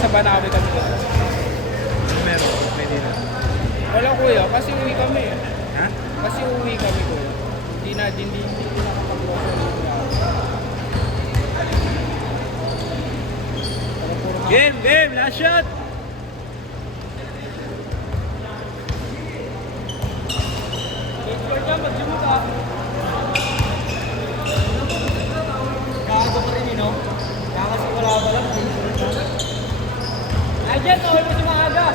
nasa Banawe kami. Meron, pwede na. Wala kuya, kasi uwi kami. Ha? Kasi uwi kami ko. Hindi nakapag-grocery. Game! Last shot! Score ka, mag-jumot ah. Kakago pa rin no? Kasi wala ba lang. Ay dyan, nakawal mo si Maaga.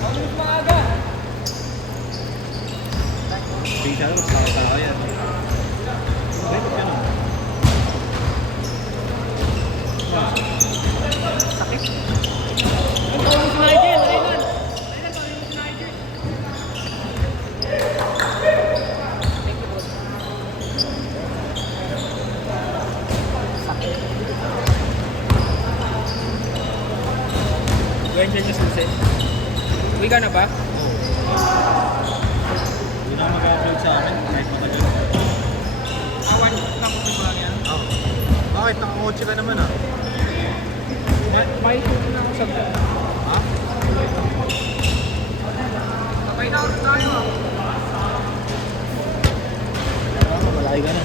Nakawal mo si Maaga. Bisa lang, magkakatawa yan. Bakit ganun? Sakit. Nakawal mo si Nigel, Raylan. Raylan, nakawal mo si Nigel. Thank you, boss. Sakit. Gawin dyan yung susi. Uwi ka na ba? Hindi na mag-upload sa akin, kahit matagal. Awan, nakapag ba yan? Oo. Bakit? Nakakotse ka naman ah. May tuloy na ako sa vlog. Ha? Sabay na ulit tayo ah. Malaki ka na.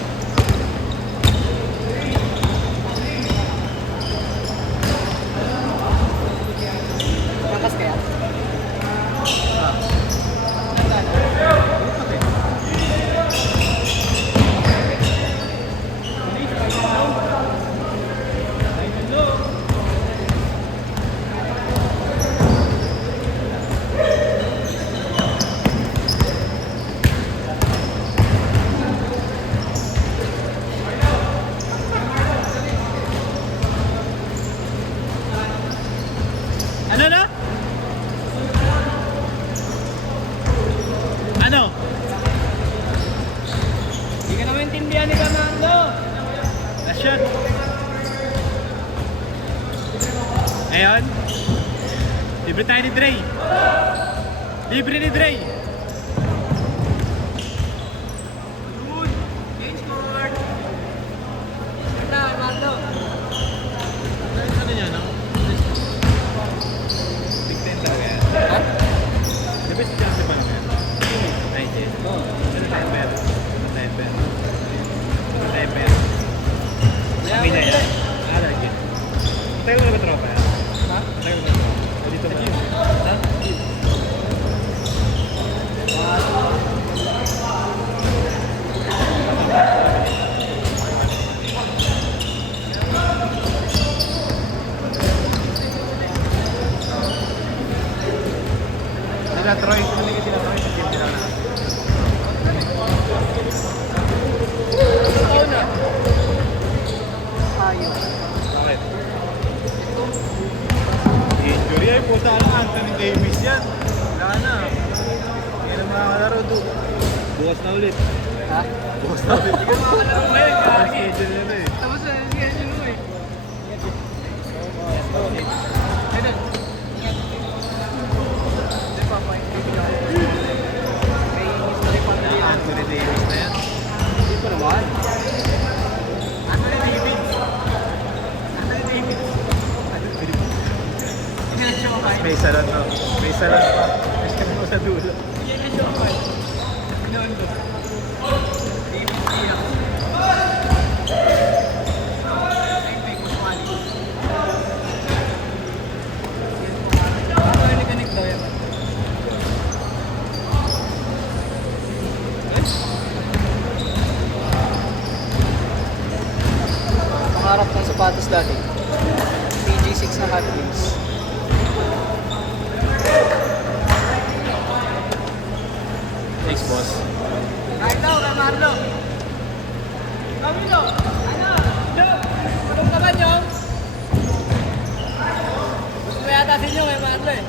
Kakas kaya? Ano na? Ano? Hindi ka naman intindihan ni Fernando. Last shot. Ngayon, libre tayo ni Dre. Libre ni Dre. Good. Game scored. Ganda, Fernando. Ano niya, no? Big 10 talaga yan. Ha? The best chance ba naman yan? 90. Oo. Temper. Temper. Temper. Kami na yan. Lagi. Tayo mo na ba tropa yan? Ha? Tayo mo na tropa. O dito ba? Ha? Sila Troy, tumalik sila Troy sa team nila na. Ako na. Ayun. Bakit? Injury ay puta lang Anthony Davis yan. Wala na. Hindi na makakalaro doon. Bukas na ulit. Ha? Bukas na ulit. Ang schedule nila eh. Tapos na yan yun mo eh. Ayun. Hindi pa pa. May history pa na yan. Anthony Davis na yan. Hindi pa naman. Anthony Davis. Anthony Davis. Hindi na siya kumain. May salon na. May salon pa. May salon pa sa dulo. Hindi na siya kumain. Pinondo. Davis siya. Ay, may kuswali. Ano kanig daw yan? Pangarap ng sapatos dati. PG6 na Hot Wheels. Thanks, boss. Kahit daw, kay Marlo. Kami daw. Ano? Anong naman yun? Gusto mo yata sa inyo kay Marlo eh.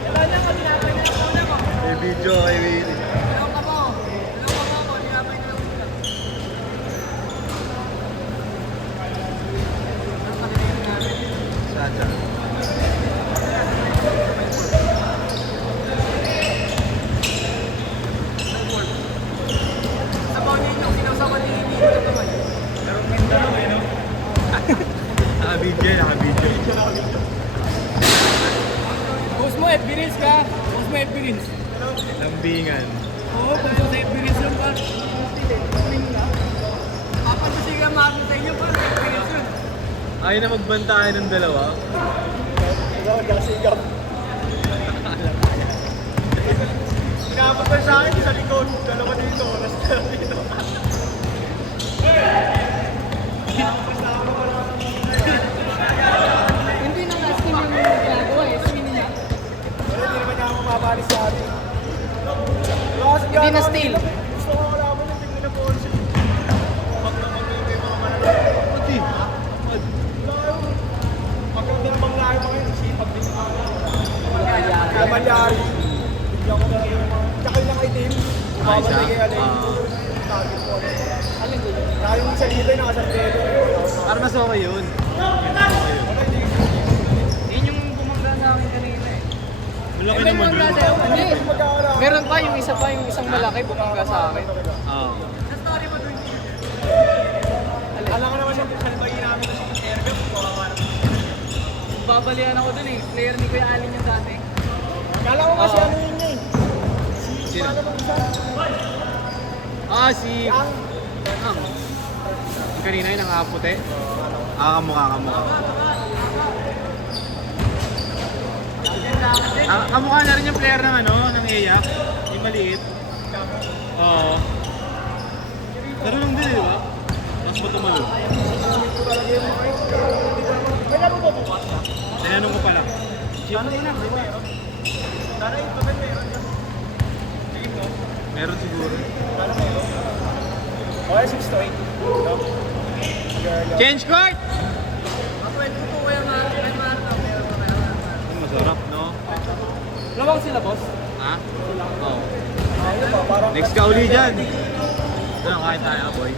Kailan niya ko, tinapay na lang muna ko. May video kay Willie. Tinapay ka mo. Tinapay ka mo, tinapay na lang muna. Ang pagkakas namin. Sacha. Sabaw niya yung sinasawa ni Emilio naman. Pero Mindanao eh, no? Naka-video. Post mo, FB Reels ka. Post mo, FB Reels. Lambingan. Oo, post mo sa FB Reels yun, pa. Papansin ka makakita sa inyo, pa. FB Reels yun. Ayaw na magbantayan ng dalawa. Pinapatay sa akin sa likod. Dalawa dito. Dito. Hindi na na-steam yung ginagawa eh. Steam niya. Wala, hindi naman niya ako mabalis sa atin. Hindi na steal. Gusto ko kalaman yung tingin na po siya. Pag nakakita yung mga malalaki. Pati. Pag hindi namang lahi mga yun, sipag din. Kaya malyari. Bigyan ko na yung mga... Tsaka yung nakaitim. Babalik kay Alay. Target ko. Alin ko yun? Kaya yung isa dito yung nakasartelo. Para mas okay yun. Yun yung bumangga sa akin kanina eh. Malaki May naman bumangga yun. sa'yo? Hindi. Magkakaroon. Meron pa yung isa pa, yung isang malaki bumangga sa akin. Oo. Alam ka naman siya, salbayin namin na si Ergo. Babalian ako dun eh. Player ni Kuya Alin yung dati. Kala ko kasi Oo. ano yun niya eh. Sino? Paano bang isa? Si... Yung kanina yun, nakaputi. Kamukha. Kamukha na rin yung player ng ng EA. Yung maliit. Oo. Marunong din, di ba? Mas matumalo. May laro ba bukas? Tinanong ko pala. Sana yun ang meron. Sana yun pa meron. Sige mo. Meron siguro. Sana meron. Okay, 6 to 8. No? Girl. Change court! Pwede ko Kuya Marta. Masarap, no? Lawang sila, boss? Ha? Oo. Ayun ba, parang... Next ka uli dyan. Ano, kain tayo, boy.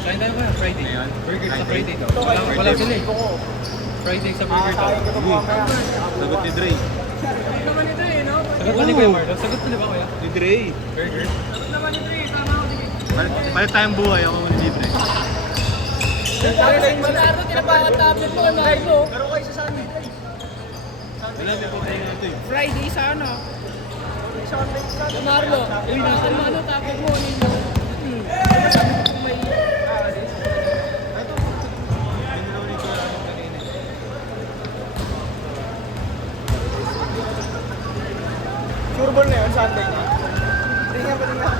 Kain tayo ba? Friday. Ngayon? Burger sa Friday. Friday. Wala sila eh. Ito ko. Friday sa burger daw. Kakain ko ito mamaya. Sagot ni Dre. Naman ito eh, no? Sagot pa ni Kuya Marlo. Sagot pa ni ba Kuya? Ni Dre. Burger. Naman ito eh, tama ako. Sige. Palit tayong buhay, ako ni Dre. Manaro, tinapakan tablet mo kay Marlo. Pero kayo sa Sunday. Wala, may pagkain na ito eh. Friday sana. Sunday sa Kay Marlo, tinapakan mo ano, tablet mo. Ano yun? May... Sure ball na yun, Sunday na. Palinga.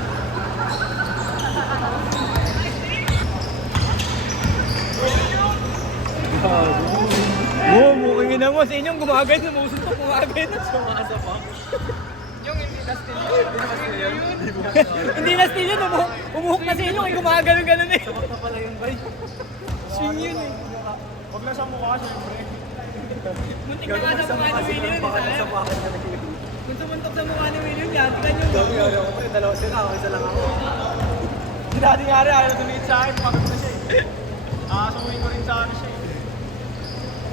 Oo, mukhang ina mo. Sa inyong gumagay, sumusuntok gumagay na. Sumasa pa. Yung hindi na steal yun. Hindi na steal yun. Umuhok na sa inyo. Ay gumagano-ganon eh. Sabak na pala yun, bay. Swing yun eh. Huwag lang sa mukha, syempre. Muntik na nga sa mukha ni Willie yun. Kung sumuntok sa mukha ni Willie yun, yatikan yung Gawin ako pa, dalawa sila, ako isa lang ako. Dati nga rin, ayaw tumingin sa akin, pagod na siya eh. Sumuhin ko rin sa ano siya eh.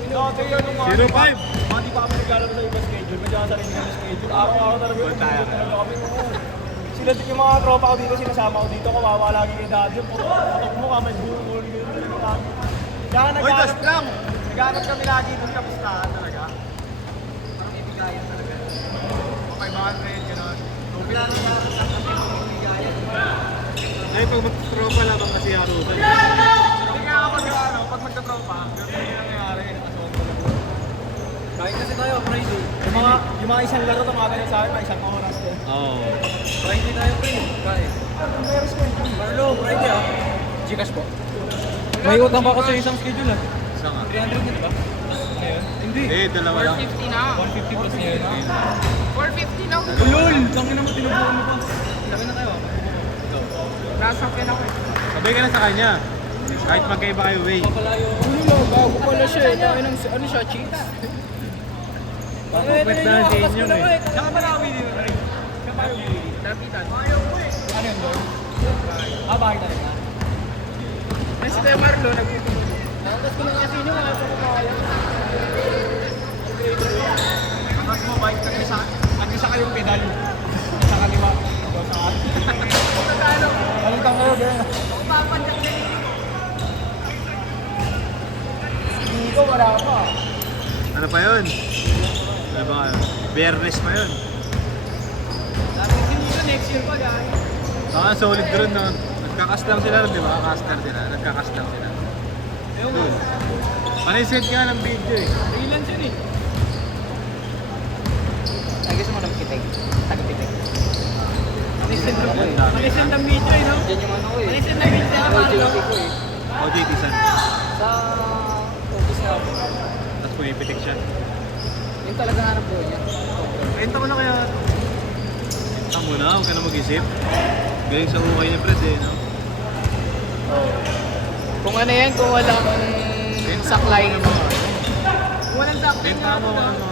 Dati yun, nung mga 0-5. Mga di pa kami naglalaro sa ibang schedule, medyo sa rin kami schedule. Araw-araw talaga yun, Tayo. talaga kami. Sila yung mga tropa ko dito, sinasama ko dito, kawawa lagi kay daddy. Putok mo ka, may buhol, gano'n talaga kami. Kaya Oy, das lang! naghanap kami lagi doon sa pustahan talaga. Parang ibigayan talaga. Okay, 500, gano'n. Ay, pag mag-tropa lang ang kasi harutan. Hindi nga kapag pag magka-tropa, ganun yung nangyayari. Kain kasi tayo Friday. Yung mga isang laro tumagal sa akin, mga isang oras din. Oo. Friday tayo pre. Kain. Marlo, Friday ah. Gcash po. May utang pa ako sa isang schedule ah. Isa nga. 300 yun ba? Ngayon? Hindi. Dalawa lang. 450 na. 150 plus ngayon. 450 na. Ulol! Tangin naman tinubuhan mo pa. Sabi na tayo ah. Nasakyan ako eh. Sabay ka na sa kanya. Kahit magkaiba kayo way. Papalayo. Bago pala siya eh. Ano siya, cheetah? Pwede na sa inyo eh. Saka Malawi dito na rin. Saka Malawi dito. Lapitan. Ayaw ko eh. Ano yun doon? Bakit talaga? Si Kuya Marlo, nagpipili. Tapos ko na nga sa inyo, mga kumakayo. Mas mo, bike ka sa kayong pedal. Sa kaliwa. Sa akin. Anong tango yun? Papanjak na wala pa. Ano pa yun? Ano ba yun? Biyernes pa yun. Sabi kasi dito next year pa guys. Saka solid rin no. Nagkakas lang sila, di ba? Caster sila. Nagkakas lang sila. Ayun Cool. Panisend ka ng video eh. freelance yun eh. Ay, gusto mo ng kitig. Taga-kitig. Panisend ang video eh, no? Yan yung ano ko eh. Panisend ang video Ano, Marlo. JT ko eh. OJT san. Sa office nga po. Tapos pumipitik siya. Yung talaga hanap ko niya. Benta ko na kaya. Benta mo na, huwag ka na mag-isip. Galing sa ukay ni Fred eh, no? Kung ano yan, kung walang saklay. Kung walang sakto Benta mo na. ano.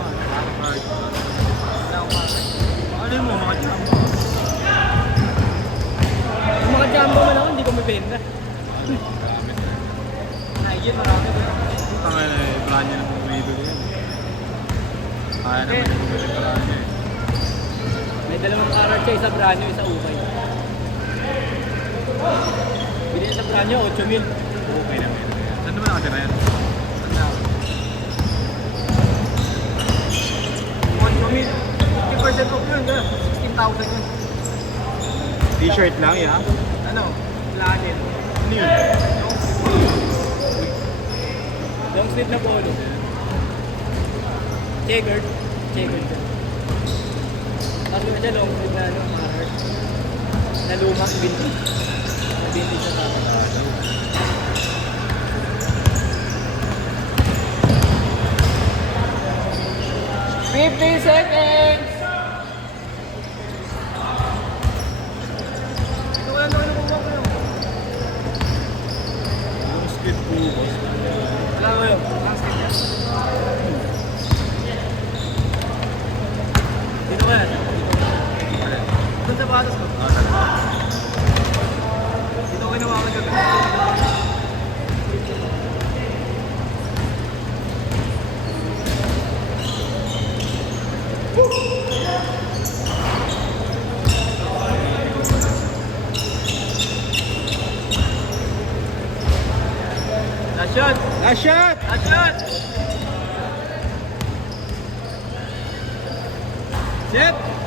Ano mo, mga jumbo. Yung mga jumbo man ako, hindi ko mabenta. Ay, yun marami ko. Tanga na eh, brand niya na bumibili yan. Kaya naman yung bumibili brand niya eh. May dalawang karat siya, isa brand new, isa ukay. Bili sa brand new, 8 mil. Okay naman. Saan naman nakatira yan? Saan na ako? 8 mil. 50% off yun, 16,000 yun. T-shirt lang, ya? Ano? Flannel. Ano yun? Long sleeve na polo. Checkered. Checkered siya. Tapos yun siya long sleeve na ano, mga heart. Na lumang vintage. Na vintage siya tapos. 50 seconds! Ito ko lang naman nakuha ko yun. Yung split po, boss. Wala ko yun. Long sleeve niya. Dito ko yan. Doon sa batas ko. Ah, talaga. Dito ko ginawa ko dyan. Last shot! Last shot! Last shot! Set!